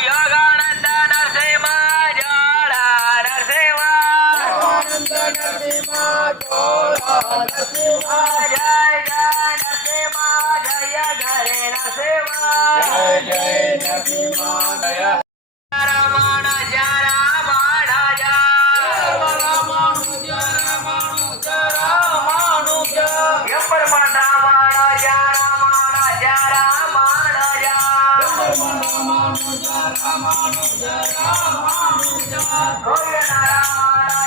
યોગાનંદ નરસિંહ જોડા નરસિંહ જય જય નરસિંહ જય ઘરે નરસિંહ રમણ જય રમણ જય પરમાણ રમણ જય રમણ જય રમણ જય ગોવિંદ રમણ